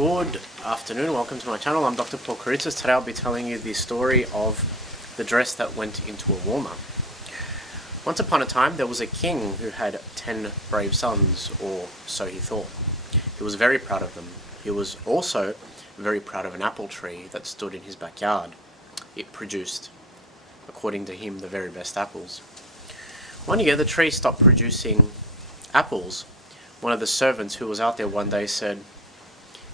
Good afternoon, welcome to my channel. I'm Dr. Paul Karitsis. Today I'll be telling you the story of the dress that went into a walnut. Once upon a time there was a king who had 10 brave sons, or so he thought. He was very proud of them. He was also very proud of an apple tree that stood in his backyard. It produced, according to him, the very best apples. One year the tree stopped producing apples. One of the servants who was out there one day said,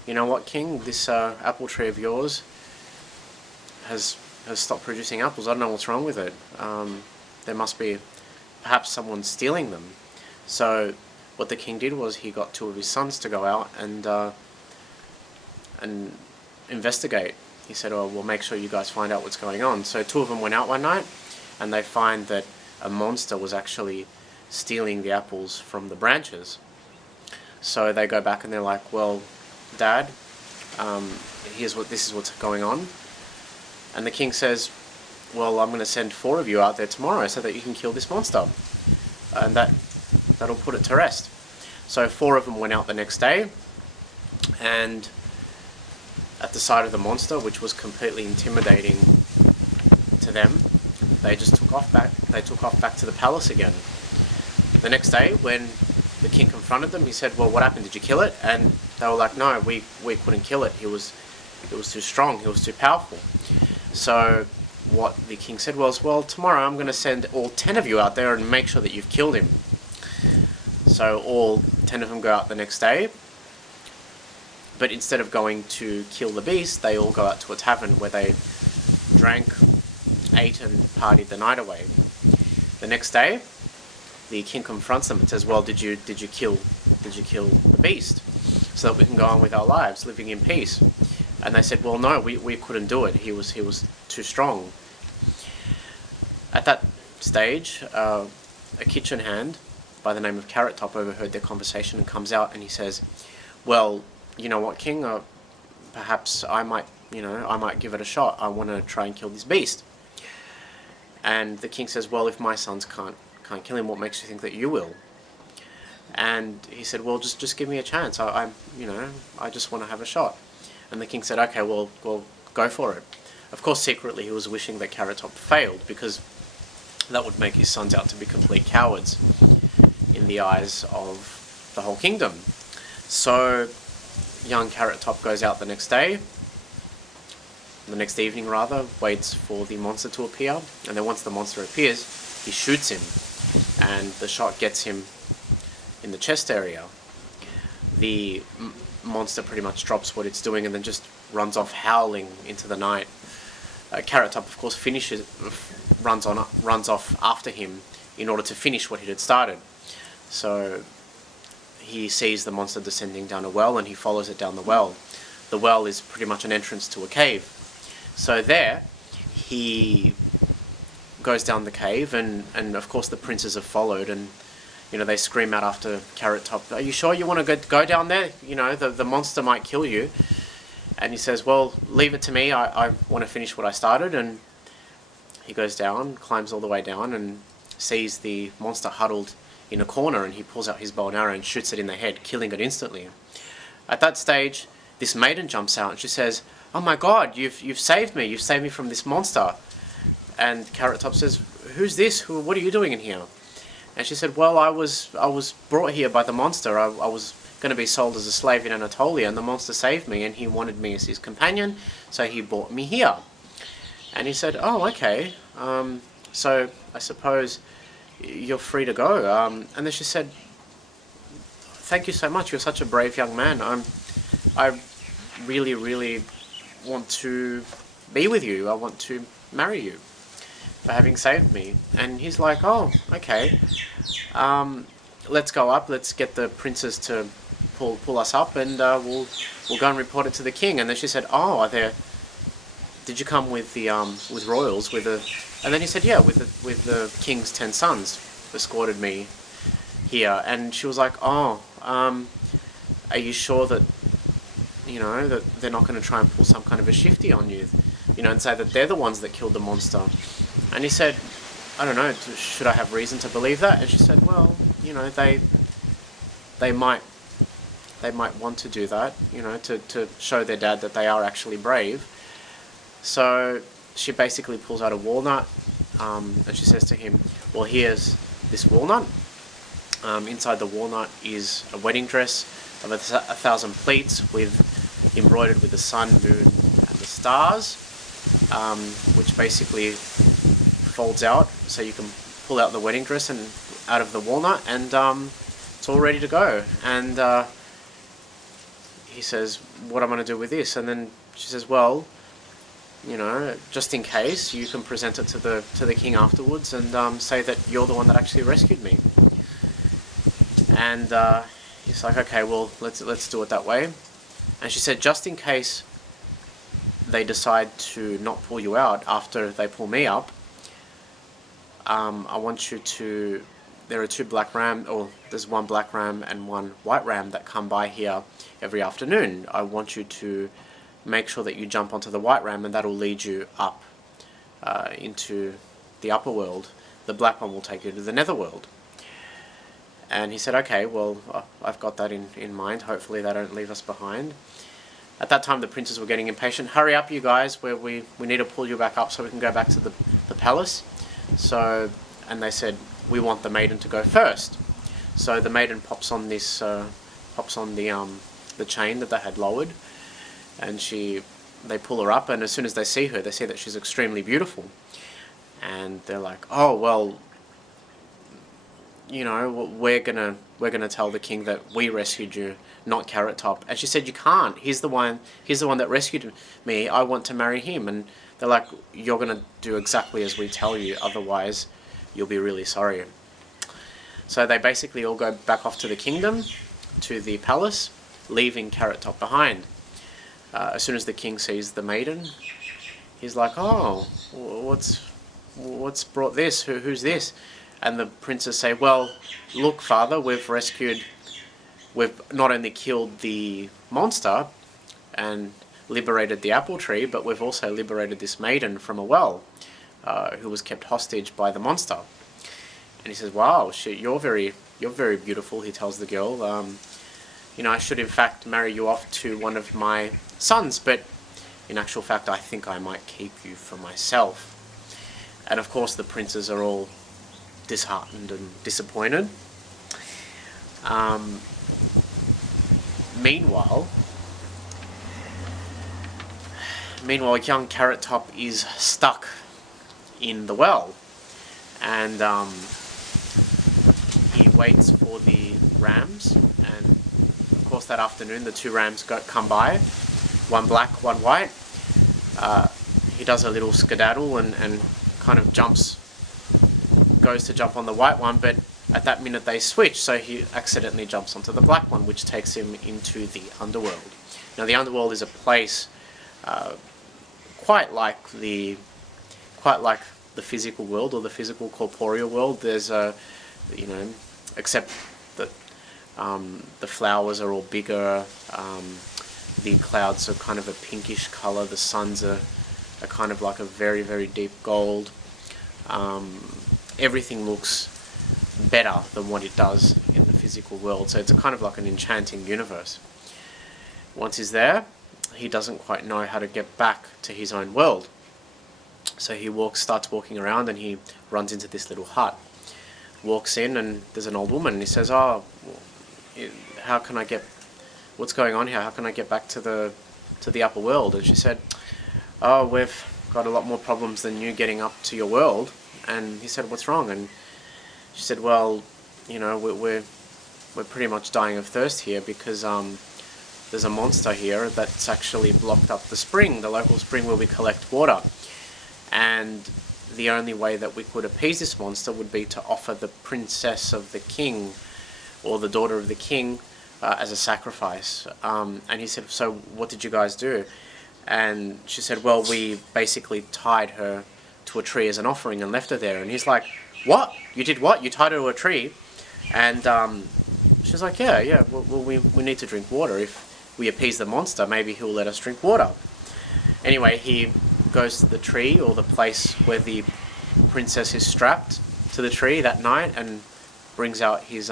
"You know what, King, this apple tree of yours has stopped producing apples. I don't know what's wrong with it. There must be perhaps someone stealing them." So what the king did was he got 2 of his sons to go out and investigate. He said, "Oh, we'll make sure you guys find out what's going on." So 2 of them went out one night and they find that a monster was actually stealing the apples from the branches. So they go back and they're like, "Well, Dad, this is what's going on." And the king says, "Well, I'm going to send 4 of you out there tomorrow so that you can kill this monster, and that'll put it to rest." So 4 of them went out the next day, and at the sight of the monster, which was completely intimidating to them, they took off back to the palace again. The next day, when the king confronted them, he said, "Well, what happened? Did you kill it?" And they were like, "No, we couldn't kill it. It was too strong. It was too powerful." So what the king said was, "Well, tomorrow I'm going to send all 10 of you out there and make sure that you've killed him." So all 10 of them go out the next day, but instead of going to kill the beast, they all go out to a tavern where they drank, ate, and partied the night away. The next day, the king confronts them and says, "Well, did you kill the beast so that we can go on with our lives, living in peace?" And they said, "Well, no, we couldn't do it. He was too strong." At that stage, a kitchen hand by the name of Carrot Top overheard their conversation and comes out and he says, "Well, you know what, King? Perhaps I might give it a shot. I want to try and kill this beast." And the king says, "Well, if my sons can't kill him, what makes you think that you will?" And he said, "Well, just give me a chance. I just want to have a shot." And the king said, "Okay, well, go for it." Of course, secretly he was wishing that Carrot Top failed, because that would make his sons out to be complete cowards in the eyes of the whole kingdom. So young Carrot Top goes out the next evening, waits for the monster to appear, and then once the monster appears, he shoots him, and the shot gets him in the chest area. The monster pretty much drops what it's doing and then just runs off howling into the night. Carrot Top, of course, runs off after him in order to finish what he had started. So he sees the monster descending down a well and he follows it down the well. The well is pretty much an entrance to a cave. So there he goes down the cave, and of course the princes have followed, and they scream out after Carrot Top, "Are you sure you want to go down there? The monster might kill you." And he says, "Well, leave it to me. I want to finish what I started." And he goes down, climbs all the way down, and sees the monster huddled in a corner, and he pulls out his bow and arrow and shoots it in the head, killing it instantly. At that stage, this maiden jumps out and she says, "Oh my God, you've saved me. You've saved me from this monster." And Carrot Top says, "Who's this? What are you doing in here?" And she said, "Well, I was brought here by the monster. I was going to be sold as a slave in Anatolia, and the monster saved me, and he wanted me as his companion, so he brought me here." And he said, "Oh, okay. So I suppose you're free to go." And then she said, "Thank you so much. You're such a brave young man. I really, really want to be with you. I want to marry you for having saved me." And he's like, "Oh, okay. Let's go up. Let's get the princes to pull us up, and we'll go and report it to the king." And then she said, "Oh, did you come with the with royals with the?" And then he said, "Yeah, with the king's 10 sons escorted me here." And she was like, "Oh, are you sure that that they're not going to try and pull some kind of a shifty on you, and say that they're the ones that killed the monster?" And he said, "I don't know, should I have reason to believe that?" And she said, "Well, they might they might want to do that, you know, to show their dad that they are actually brave. So she basically pulls out a walnut, and she says to him, well, here's this walnut. Inside the walnut is a wedding dress of 1,000 pleats embroidered with the sun, moon, and the stars, which basically folds out so you can pull out the wedding dress and out of the walnut, and it's all ready to go. And he says, what am I going to do with this? And then she says, well, you know, just in case, you can present it to the king afterwards and say that you're the one that actually rescued me. And he's like, okay, well, let's do it that way. And she said, just in case they decide to not pull you out after they pull me up, I want you to, there are 2 black rams, or there's 1 black ram and 1 white ram that come by here every afternoon. I want you to make sure that you jump onto the white ram, and that'll lead you up into the upper world. The black one will take you to the netherworld. And he said, okay, well, I've got that in mind. Hopefully they don't leave us behind. At that time, the princes were getting impatient. Hurry up, you guys, we need to pull you back up so we can go back to the palace. So, and they said, we want the maiden to go first. So the maiden pops on the chain that they had lowered, and they pull her up, and as soon as they see her, they see that she's extremely beautiful. And they're like, oh, well, you know, we're gonna tell the king that we rescued you, not Carrot Top. And she said, you can't. He's the one that rescued me. I want to marry him. And they're like, you're gonna do exactly as we tell you, otherwise you'll be really sorry. So they basically all go back off to the kingdom, to the palace, leaving Carrot Top behind. As soon as the king sees the maiden, he's like, oh, what's brought this? Who's this? And the princes say, well, look, father, we've not only killed the monster and liberated the apple tree, but we've also liberated this maiden from a well, who was kept hostage by the monster. And he says, wow, you're very beautiful, he tells the girl. You know, I should in fact marry you off to one of my sons, but in actual fact, I think I might keep you for myself. And of course, the princes are all disheartened and disappointed. Meanwhile, young Carrot Top is stuck in the well, and he waits for the rams, and of course that afternoon the 2 rams come by, 1 black, 1 white. He does a little skedaddle and kind of goes to jump on the white one, but at that minute they switch, so he accidentally jumps onto the black one, which takes him into the underworld. Now the underworld is a place quite like the physical world, or the physical corporeal world. There's you know, except that the flowers are all bigger, the clouds are kind of a pinkish color, the suns are kind of like a very, very deep gold. Everything looks better than what it does in the physical world, so it's a kind of like an enchanting universe. Once he's there, he doesn't quite know how to get back to his own world, so he starts walking around, and he runs into this little hut. Walks in, and there's an old woman, and he says, oh, how can I get, what's going on here, how can I get back to the upper world? And she said, oh, we've got a lot more problems than you getting up to your world. And he said, what's wrong? And she said, well, you know, we're pretty much dying of thirst here, because there's a monster here that's actually blocked up the spring, the local spring where we collect water. And the only way that we could appease this monster would be to offer the princess of the king, or the daughter of the king, as a sacrifice. And he said, so what did you guys do? And she said, well, we basically tied her to a tree as an offering and left her there. And he's like, what? You did what? You tied her to a tree? And she's like, yeah, well, we need to drink water. If we appease the monster, maybe he'll let us drink water. Anyway, he goes to the tree, or the place where the princess is strapped to the tree that night, and brings out his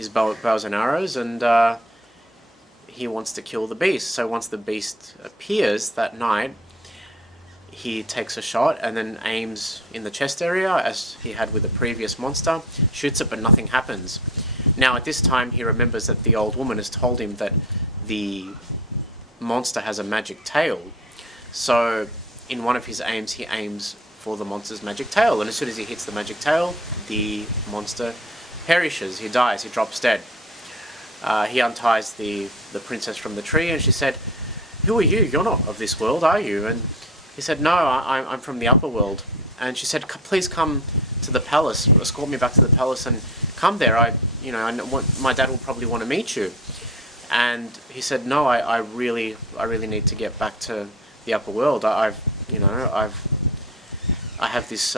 his bows and arrows, and he wants to kill the beast. So once the beast appears that night, he takes a shot and then aims in the chest area as he had with the previous monster, shoots it, but nothing happens. Now at this time he remembers that the old woman has told him that the monster has a magic tail. So in one of his aims he aims for the monster's magic tail, and as soon as he hits the magic tail, the monster perishes, he dies, he drops dead. He unties the princess from the tree, and she said, "Who are you? You're not of this world, are you?" And he said, "No, I'm from the upper world." And she said, "Please come to the palace, escort me back to the palace and come there. My dad will probably want to meet you." And he said, "No, I really need to get back to the upper world. I have this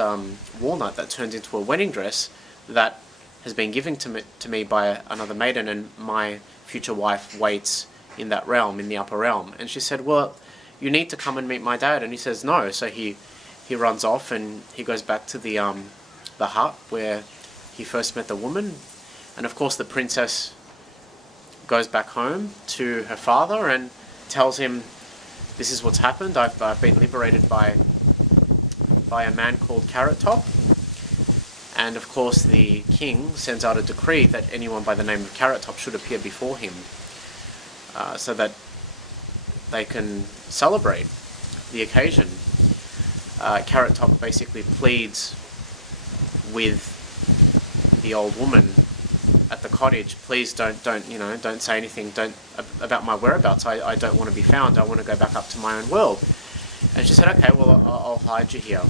walnut that turns into a wedding dress that has been given to me by another maiden, and my future wife waits in that realm, in the upper realm." And she said, "Well, you need to come and meet my dad." And he says no. So he runs off and he goes back to the hut where he first met the woman. And of course the princess goes back home to her father and tells him, "This is what's happened. I've been liberated by a man called Carrot Top." And of course the king sends out a decree that anyone by the name of Carrot Top should appear before him, so that they can celebrate the occasion. Carrot Top basically pleads with the old woman at the cottage, "Please don't say anything about my whereabouts. I don't want to be found. I want to go back up to my own world." And she said, "Okay, well, I'll hide you here."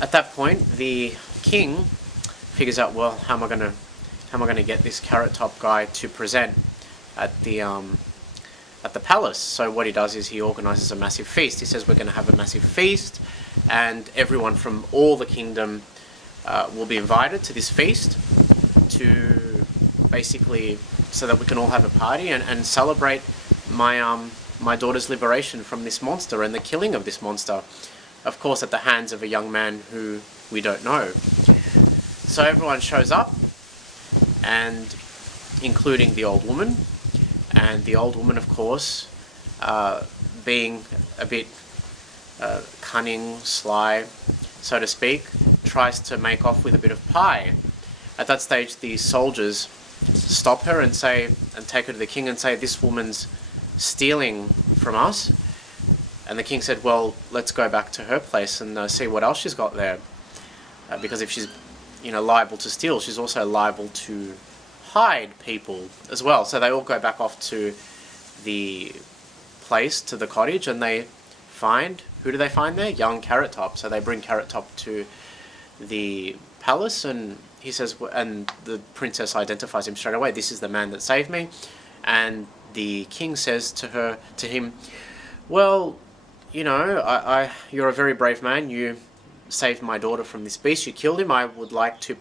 At that point, the king figures out, well, how am I gonna get this Carrot Top guy to present at the palace? So what he does is he organizes a massive feast. He says, "We're going to have a massive feast, and everyone from all the kingdom will be invited to this feast, to basically so that we can all have a party and celebrate my daughter's liberation from this monster and the killing of this monster, of course at the hands of a young man who we don't know." So everyone shows up, and including the old woman. And the old woman, of course, being a bit cunning, sly, so to speak, tries to make off with a bit of pie. At that stage, the soldiers stop her and take her to the king and say, "This woman's stealing from us." And the king said, "Well, let's go back to her place and see what else she's got there, because if she's liable to steal, she's also liable to hide people as well." So they all go back off to the place, to the cottage, and they find, who do they find there? Young Carrot Top. So they bring Carrot Top to the palace, and he says, and the princess identifies him straight away. "This is the man that saved me." And the king says to him, "Well, you're a very brave man. You saved my daughter from this beast. You killed him. I would like to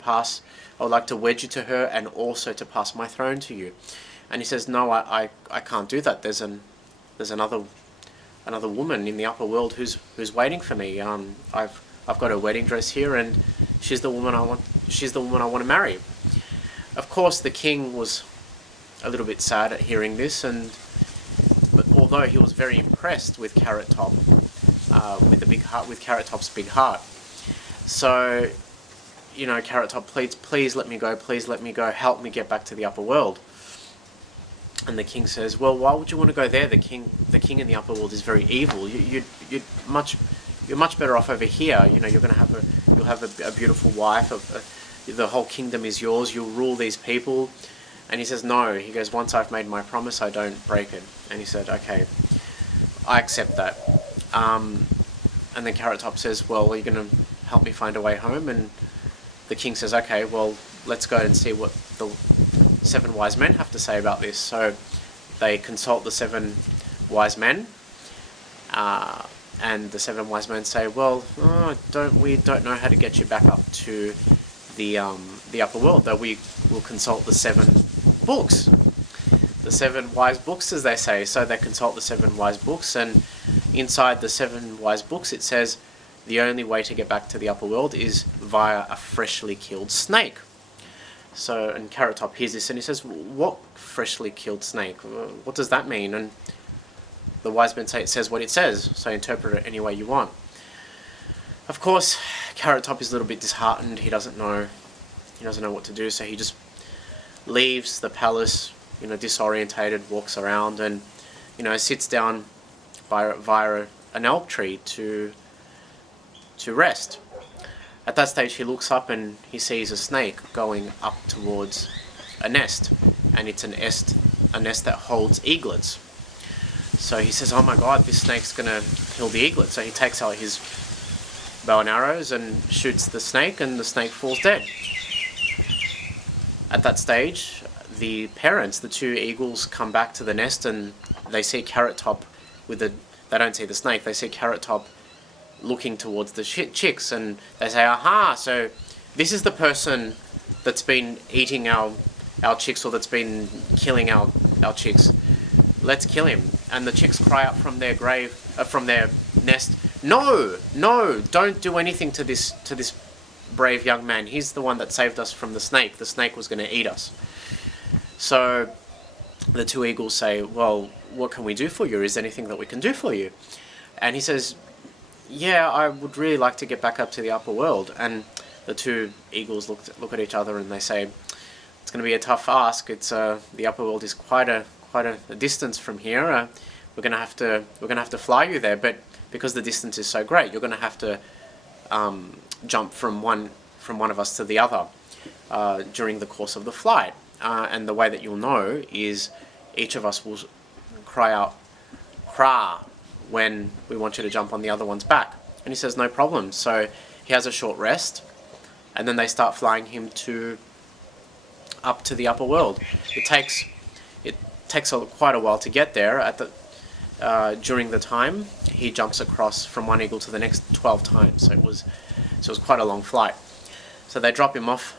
wed you to her and also to pass my throne to you." And he says, "No, I can't do that. There's another woman in the upper world who's waiting for me. I've got a wedding dress here, and she's the woman I want to marry." Of course, the king was a little bit sad at hearing this, but although he was very impressed with Carrot Top, with the big heart, with Carrot Top's big heart, so Carrot Top pleads, "Please let me go, help me get back to the upper world." And the king says, "Well, why would you want to go there? The king in the upper world is very evil. You're much better off over here. You'll have a beautiful wife. The whole kingdom is yours. You'll rule these people." And he says, "No." He goes, "Once I've made my promise, I don't break it." And he said, "Okay, I accept that." And then Carrot Top says, "Well, are you going to help me find a way home?" And the king says, "Okay, well, let's go and see what the 7 wise men have to say about this." So they consult the 7 wise men, and the 7 wise men say, "Well, we don't know how to get you back up to the upper world, though we will consult the 7 books, the 7 wise books, as they say." So they consult the 7 wise books, and inside the 7 wise books it says the only way to get back to the upper world is via a freshly killed snake. So, and Carrot Top hears this and he says, "What freshly killed snake? What does that mean?" And the wise men say it says what it says, so interpret it any way you want. Of course, Carrot Top is a little bit disheartened. He doesn't know what to do, so he just leaves the palace, disorientated, walks around, and sits down via an elk tree to rest. At that stage, he looks up and he sees a snake going up towards a nest, and it's a nest that holds eaglets. So he says, "Oh my God, this snake's gonna kill the eaglet." So he takes out his bow and arrows and shoots the snake, and the snake falls dead. At that stage, the parents, the two eagles, come back to the nest and they see Carrot Top they don't see the snake, they see Carrot Top looking towards the chicks, and they say, "Aha, so this is the person that's been eating our chicks, or that's been killing our chicks. Let's kill him." And the chicks cry out from their from their nest, "No, don't do anything to this brave young man. He's the one that saved us from the snake. The snake was going to eat us." So the two eagles say, "Well, what can we do for you? Is there anything that we can do for you?" And he says, "Yeah, I would really like to get back up to the upper world." And the two eagles look at each other and they say, "It's going to be a tough ask. It's the upper world is quite a distance from here. We're going to have to fly you there, but because the distance is so great, you're going to have to jump from one of us to the other during the course of the flight. And the way that you'll know is each of us will cry out 'Kra' when we want you to jump on the other one's back." And he says, "No problem." So he has a short rest, and then they start flying him up to the upper world. It takes quite a while to get there. During the time, he jumps across from one eagle to the next 12 times. So it was quite a long flight. So they drop him off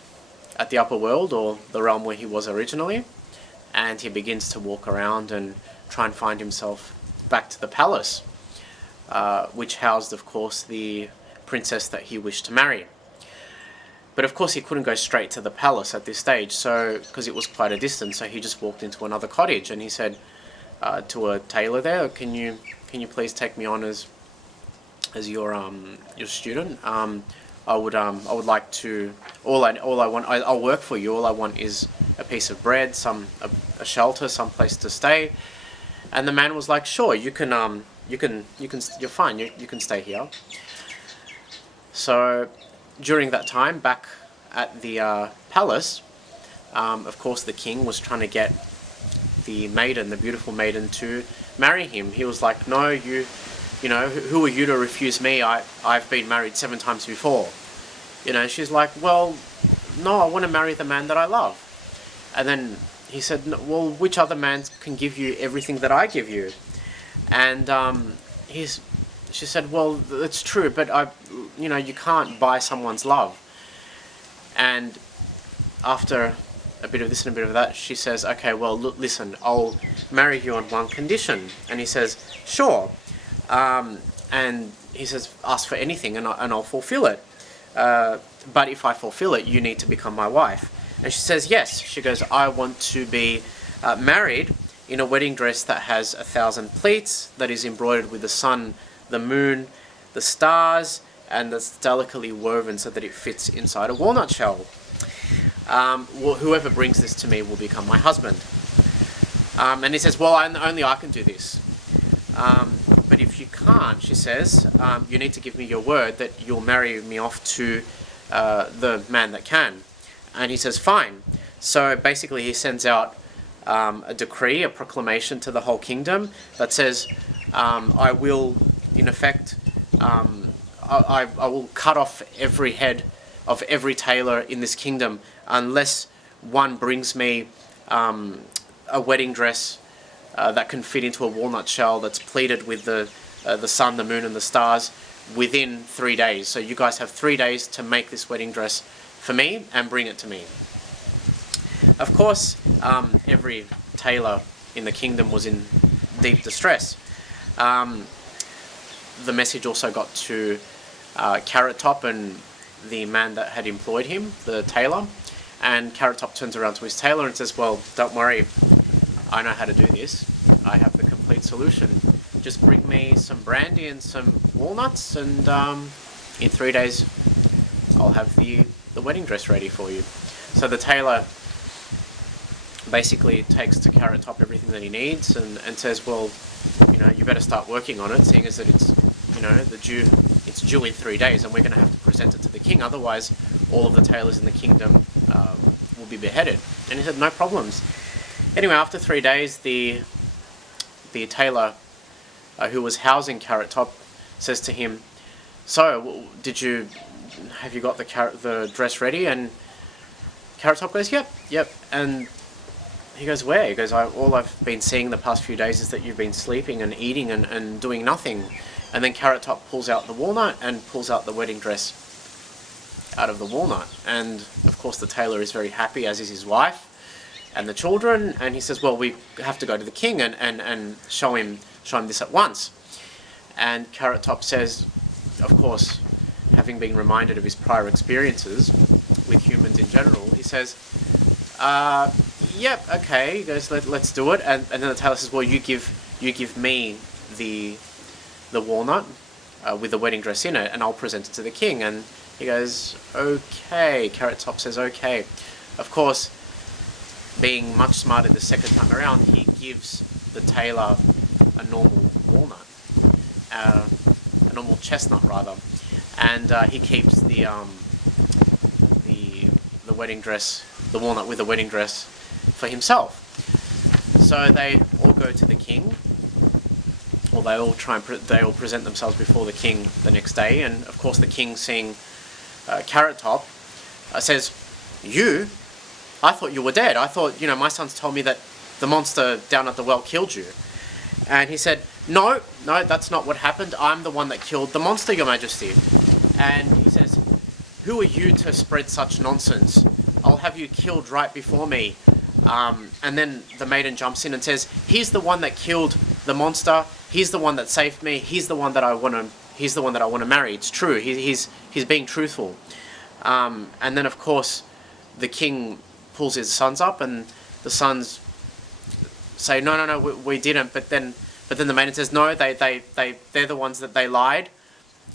at the upper world, or the realm where he was originally, and he begins to walk around and try and find himself back to the palace, which housed, of course, the princess that he wished to marry. But of course he couldn't go straight to the palace at this stage, so because it was quite a distance, so he just walked into another cottage, and he said to a tailor there, "Can you please take me on as your student? I would like to. All I want. I'll work for you. All I want is a piece of bread, a shelter, some place to stay." And the man was like, "Sure, you're fine. You can stay here." So during that time, back at the palace, of course, the king was trying to get the beautiful maiden, to marry him. He was like, "No, who are you to refuse me? I've been married 7 times before." She's like, "Well, no, I want to marry the man that I love." And then he said, "No, well, which other man can give you everything that I give you?" And she said, "Well, that's true, but you can't buy someone's love." And after a bit of this and a bit of that, she says, "Okay, well, look, listen, I'll marry you on one condition." And he says, "Sure." And he says, "Ask for anything and I'll fulfill it. But if I fulfill it, you need to become my wife." And she says, "Yes." She goes, "I want to be married in a wedding dress that has 1,000 pleats, that is embroidered with the sun, the moon, the stars, and that's delicately woven so that it fits inside a walnut shell. Whoever brings this to me will become my husband." And he says, "Well, only I can do this. But if you can't," she says, "you need to give me your word that you'll marry me off to the man that can." And he says, "Fine." So basically he sends out a decree, a proclamation to the whole kingdom that says, "I will, in effect, I will cut off every head of every tailor in this kingdom unless one brings me a wedding dress that can fit into a walnut shell that's pleated with the sun, the moon, and the stars within 3 days. So you guys have 3 days to make this wedding dress for me and bring it to me." Of course, every tailor in the kingdom was in deep distress. The message also got to Carrot Top and the man that had employed him, the tailor, And Carrot Top turns around to his tailor and says, well, don't worry, I know how to do this. I have the complete solution. Just bring me some brandy and some walnuts, and in 3 days I'll have the wedding dress ready for you. So the tailor basically takes to Carrot Top everything that he needs, and says, well, you better start working on it, seeing as that it's, it's due in 3 days, and we're going to have to present it to the king. Otherwise, all of the tailors in the kingdom will be beheaded. And he said, no problems. Anyway, after 3 days, the tailor who was housing Carrot Top says to him, so, have you got the dress ready? And Carrot Top goes, yep. And he goes, where? He goes, all I've been seeing the past few days is that you've been sleeping and eating and doing nothing. And then Carrot Top pulls out the walnut and pulls out the wedding dress out of the walnut. And of course the tailor is very happy, as is his wife and the children. And he says, well, we have to go to the king and show him this at once. And Carrot Top says, of course, having been reminded of his prior experiences with humans in general, he says, yep, okay. He goes, let's do it. And then the tailor says, well, you give me the walnut with the wedding dress in it, and I'll present it to the king. And he goes, okay. Carrot Top says, okay. Of course, being much smarter the second time around, he gives the tailor a normal walnut, a normal chestnut rather, and he keeps the wedding dress, the walnut with the wedding dress, for himself. So they all go to the king, or they all present themselves before the king the next day. And of course the king, seeing Carrot Top, says, I thought you were dead. I thought, my sons told me that the monster down at the well killed you. And he said, no, that's not what happened. I'm the one that killed the monster, your majesty. And he says, who are you to spread such nonsense? I'll have you killed right before me. And then the maiden jumps in and says, he's the one that killed the monster. He's the one that saved me. He's the one that I want to marry. It's true. He's being truthful. And then of course the king pulls his sons up, and the sons say, no, we didn't. But then the maiden says, no, they're the ones that they lied.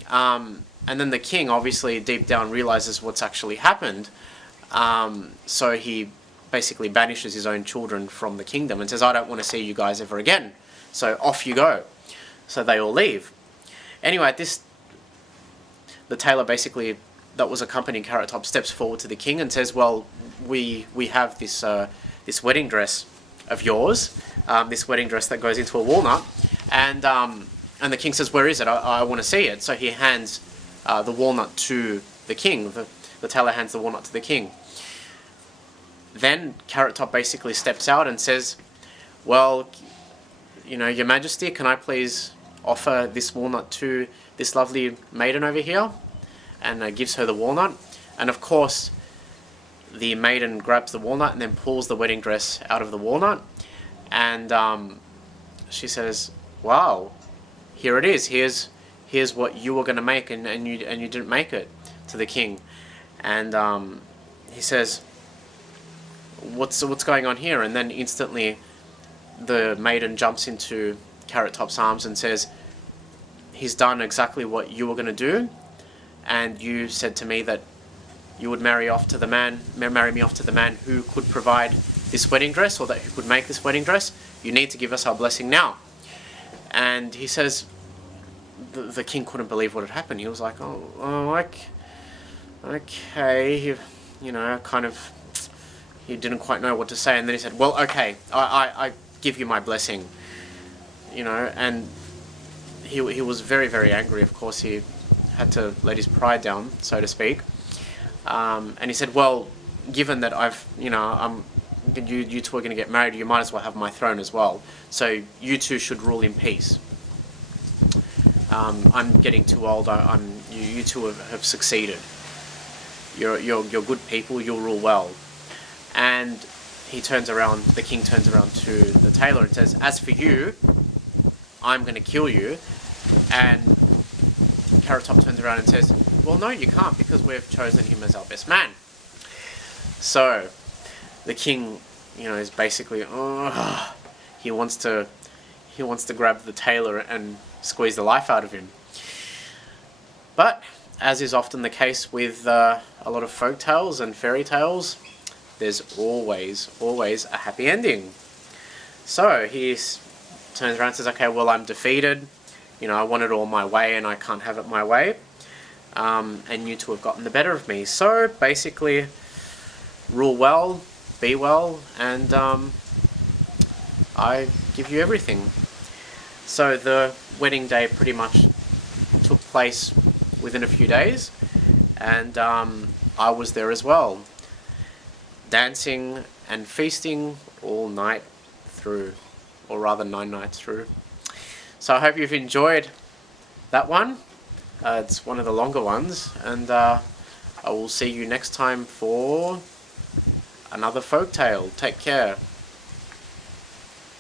And then the king, obviously deep down, realizes what's actually happened. So he basically banishes his own children from the kingdom and says, I don't want to see you guys ever again. So off you go. So they all leave. Anyway, the tailor basically, that was accompanying Carrot Top, steps forward to the king and says, well, we have this wedding dress of yours, this wedding dress that goes into a walnut, and the king says, where is it? I want to see it. So he hands the walnut to the king. The tailor hands the walnut to the king. Then Carrot Top basically steps out and says, well, your majesty, can I please offer this walnut to this lovely maiden over here? And gives her the walnut. And of course the maiden grabs the walnut and then pulls the wedding dress out of the walnut, and she says, wow, here it is. Here's what you were going to make, and you didn't make it, to the king. And he says, what's going on here? And then instantly the maiden jumps into Carrot Top's arms and says, he's done exactly what you were going to do, and you said to me that you would marry me off to the man who could provide this wedding dress, or who could make this wedding dress. You need to give us our blessing now. And he says, the king couldn't believe what had happened. He was like, oh, okay. He didn't quite know what to say. And then he said, well, okay, I give you my blessing. And he was very, very angry. Of course, he had to let his pride down, so to speak. And he said, well, given that you two are going to get married, you might as well have my throne as well. So you two should rule in peace. I'm getting too old. You two have succeeded. You're good people. You'll rule well. And the king turns around to the tailor and says, as for you, I'm going to kill you. And Carrot Top turns around and says, well, no, you can't, because we've chosen him as our best man. So the king, is basically, he wants to grab the tailor and squeeze the life out of him. But as is often the case with a lot of folk tales and fairy tales, there's always a happy ending. So he turns around and says, okay, well, I'm defeated. I want it all my way and I can't have it my way. And you two have gotten the better of me. So basically, rule well, be well, and I give you everything. So the wedding day pretty much took place within a few days, and I was there as well, dancing and feasting all night through, or rather 9 nights through. So I hope you've enjoyed that one. It's one of the longer ones, and I will see you next time for another folktale. Take care.